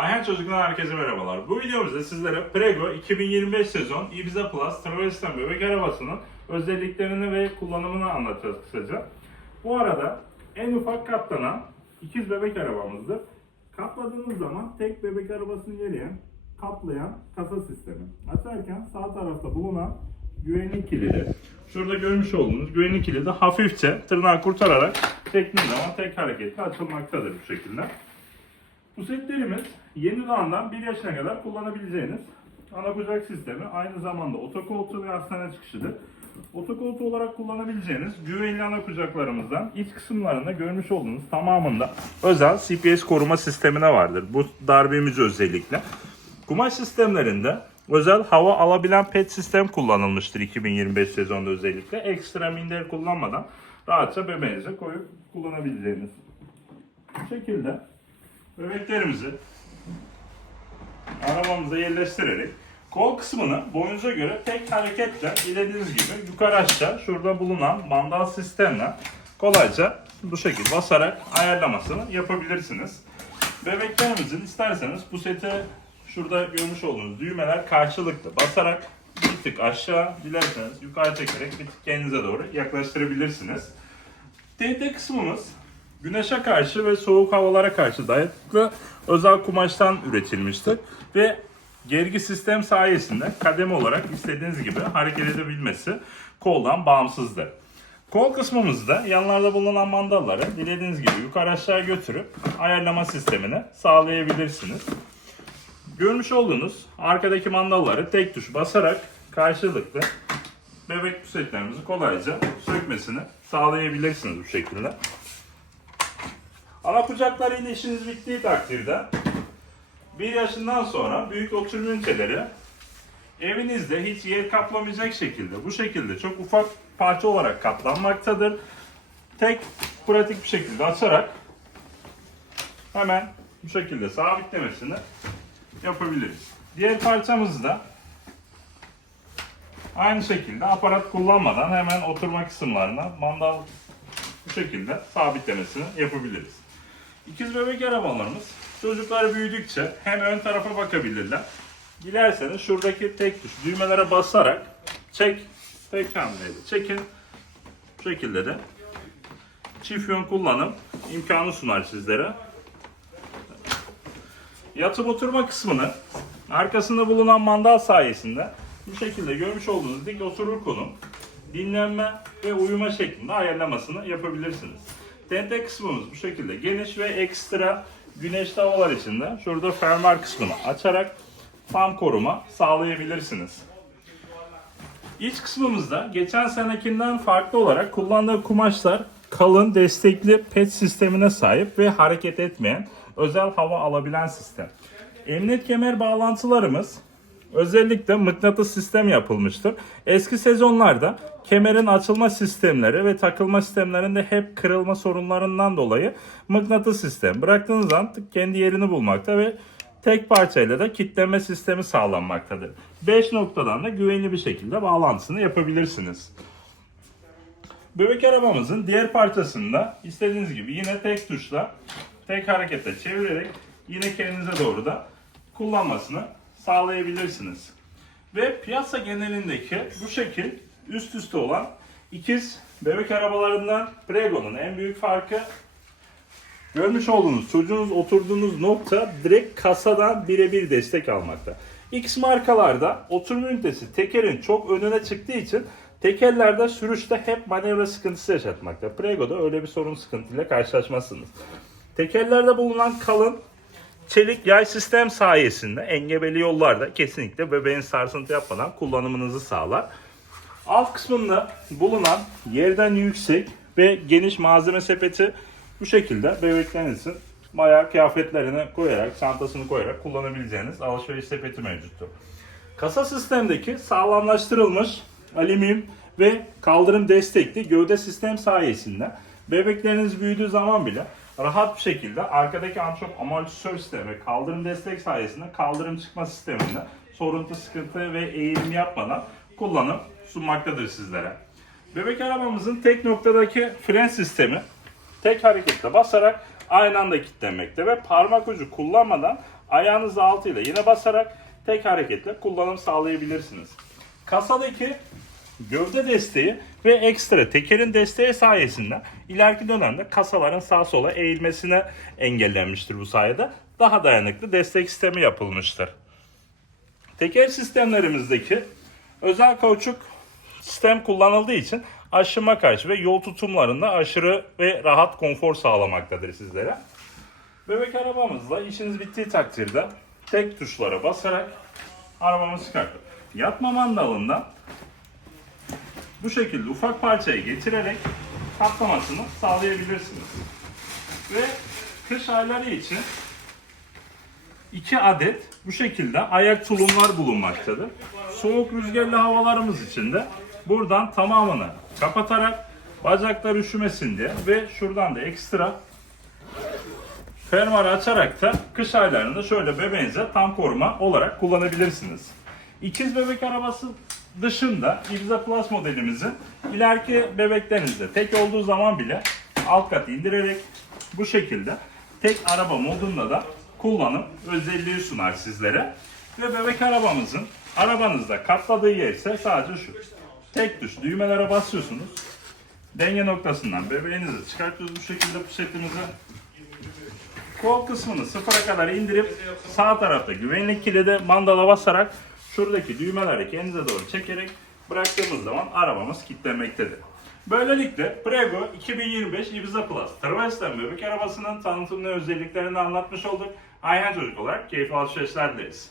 Ayhan Çocuklar herkese merhabalar. Bu videomuzda sizlere Prego 2025 sezon Ibiza Plus Travestan bebek arabasının özelliklerini ve kullanımını anlatacağız kısaca. Bu arada en ufak katlanan ikiz bebek arabamızdır. Katladığınız zaman tek bebek arabasını yeleyen, kaplayan kasa sistemi. Açarken sağ tarafta bulunan güvenlik kilidi. Şurada görmüş olduğunuz güvenlik kilidi hafifçe tırnağı kurtararak çektiğiniz zaman tek hareketle açılmaktadır bu şekilde. Bu setlerimiz yeni doğandan 1 yaşına kadar kullanabileceğiniz ana kucak sistemi. Aynı zamanda otokoltuğu ve hastane çıkışıdır. Otokoltuğu olarak kullanabileceğiniz güvenli ana kucaklarımızdan iç kısımlarında görmüş olduğunuz tamamında özel CPS koruma sistemine vardır. Bu darbemiz özellikle. Kumaş sistemlerinde özel hava alabilen pet sistem kullanılmıştır 2025 sezonda özellikle. Ekstra minder kullanmadan rahatça bebeğinize koyup kullanabileceğiniz. Bu şekilde bebeklerimizi arabamıza yerleştirerek kol kısmını boyunuza göre tek hareketle dilediğiniz gibi yukarı aşağı şurada bulunan mandal sistemle kolayca bu şekilde basarak ayarlamasını yapabilirsiniz. Bebeklerimizin isterseniz bu sete şurada görmüş olduğunuz düğmeler karşılıklı basarak bir tık aşağı dilerseniz yukarı çekerek bir tık kendinize doğru yaklaştırabilirsiniz. TT kısmımız güneşe karşı ve soğuk havalara karşı dayanıklı özel kumaştan üretilmiştir ve gergi sistem sayesinde kademe olarak istediğiniz gibi hareket edebilmesi koldan bağımsızdır. Kol kısmımızda yanlarda bulunan mandalları dilediğiniz gibi yukarı aşağı götürüp ayarlama sistemini sağlayabilirsiniz. Görmüş olduğunuz arkadaki mandalları tek tuş basarak karşılıklı bebek pusetlerimizi kolayca sökmesini sağlayabilirsiniz bu şekilde. Ana kucaklarıyla işiniz bittiği takdirde bir yaşından sonra büyük oturma üniteleri evinizde hiç yer kaplamayacak şekilde bu şekilde çok ufak parça olarak katlanmaktadır. Tek pratik bir şekilde açarak hemen bu şekilde sabitlemesini yapabiliriz. Diğer parçamızı da aynı şekilde aparat kullanmadan hemen oturma kısımlarına mandal bu şekilde sabitlemesini yapabiliriz. İkiz bebek arabalarımız çocuklar büyüdükçe hem ön tarafa bakabilirler. Dilerseniz şuradaki tek tuş düğmelere basarak çek, tek hamleyle çekin. Bu şekilde de çift yön kullanım imkanı sunar sizlere. Yatıp oturma kısmını arkasında bulunan mandal sayesinde bu şekilde görmüş olduğunuz dik oturur konum dinlenme ve uyuma şeklinde ayarlamasını yapabilirsiniz. Tente kısmımız bu şekilde geniş ve ekstra güneşli havalar içinde şurada fermuar kısmını açarak tam koruma sağlayabilirsiniz. İç kısmımızda geçen senekinden farklı olarak kullandığı kumaşlar kalın destekli pet sistemine sahip ve hareket etmeyen özel hava alabilen sistem. Emniyet kemer bağlantılarımız özellikle mıknatıs sistem yapılmıştır. Eski sezonlarda kemerin açılma sistemleri ve takılma sistemlerinde hep kırılma sorunlarından dolayı mıknatıs sistem bıraktığınız tık kendi yerini bulmakta ve tek parçayla da kitleme sistemi sağlanmaktadır. 5 noktadan da güvenli bir şekilde bağlantısını yapabilirsiniz. Bebek arabamızın diğer parçasında istediğiniz gibi yine tek tuşla tek hareketle çevirerek yine kendinize doğru da kullanmasını sağlayabilirsiniz. Ve piyasa genelindeki bu şekil üst üste olan ikiz bebek arabalarından Prego'nun en büyük farkı görmüş olduğunuz çocuğunuz oturduğunuz nokta direkt kasadan birebir destek almakta. X markalarda oturma ünitesi tekerin çok önüne çıktığı için tekerlerde sürüşte hep manevra sıkıntısı yaşatmakta. Prego'da öyle bir sorun sıkıntıyla karşılaşmazsınız. Tekerlerde bulunan kalın çelik yay sistem sayesinde engebeli yollarda kesinlikle bebeğin sarsıntı yapmadan kullanımınızı sağlar. Alt kısmında bulunan yerden yüksek ve geniş malzeme sepeti bu şekilde bebeklerinizin bayağı kıyafetlerini koyarak, çantasını koyarak kullanabileceğiniz alışveriş sepeti mevcuttur. Kasa sistemdeki sağlamlaştırılmış alüminyum ve kaldırım destekli gövde sistem sayesinde bebekleriniz büyüdüğü zaman bile rahat bir şekilde arkadaki antrop amortisör sistemi kaldırım destek sayesinde kaldırım çıkma sisteminde soruntu, sıkıntı ve eğilim yapmadan kullanım sunmaktadır sizlere. Bebek arabamızın tek noktadaki fren sistemi tek hareketle basarak aynı anda kilitlenmekte ve parmak ucu kullanmadan ayağınızı altıyla yine basarak tek hareketle kullanım sağlayabilirsiniz. Kasadaki gövde desteği ve ekstra tekerin desteği sayesinde ileriki dönemde kasaların sağa sola eğilmesine engellenmiştir bu sayede. Daha dayanıklı destek sistemi yapılmıştır. Teker sistemlerimizdeki özel kauçuk sistem kullanıldığı için aşıma karşı ve yol tutumlarında aşırı ve rahat konfor sağlamaktadır sizlere. Bebek arabamızla işiniz bittiği takdirde tek tuşlara basarak arabamızı çıkartır. Yatma mandalından bu şekilde ufak parçayı getirerek katlamasını sağlayabilirsiniz. Ve kış ayları için iki adet bu şekilde ayak tulumlar bulunmaktadır. Soğuk rüzgarlı havalarımız için de buradan tamamını kapatarak bacaklar üşümesin diye ve şuradan da ekstra fermuarı açarak da kış aylarında şöyle bebeğinize tam koruma olarak kullanabilirsiniz. İkiz bebek arabası dışında Ibiza Plus modelimizin ileriki bebeklerinizde tek olduğu zaman bile alt kat indirerek bu şekilde tek araba modunda da kullanım özelliği sunar sizlere. Ve bebek arabamızın arabanızda katladığı yer ise sadece şu. Tek tuş düğmelere basıyorsunuz. Denge noktasından bebeğinizi çıkartıyoruz bu şekilde poşetimizi. Kol kısmını sıfıra kadar indirip sağ tarafta güvenlik kilidi mandala basarak şuradaki düğmeleri kendinize doğru çekerek bıraktığımız zaman arabamız kilitlenmektedir. Böylelikle Prego 2025 Ibiza Plus Travesten bebek arabasının tanıtım ve özelliklerini anlatmış olduk. Ayhan Çocuk olarak keyifli alışverişler dileriz.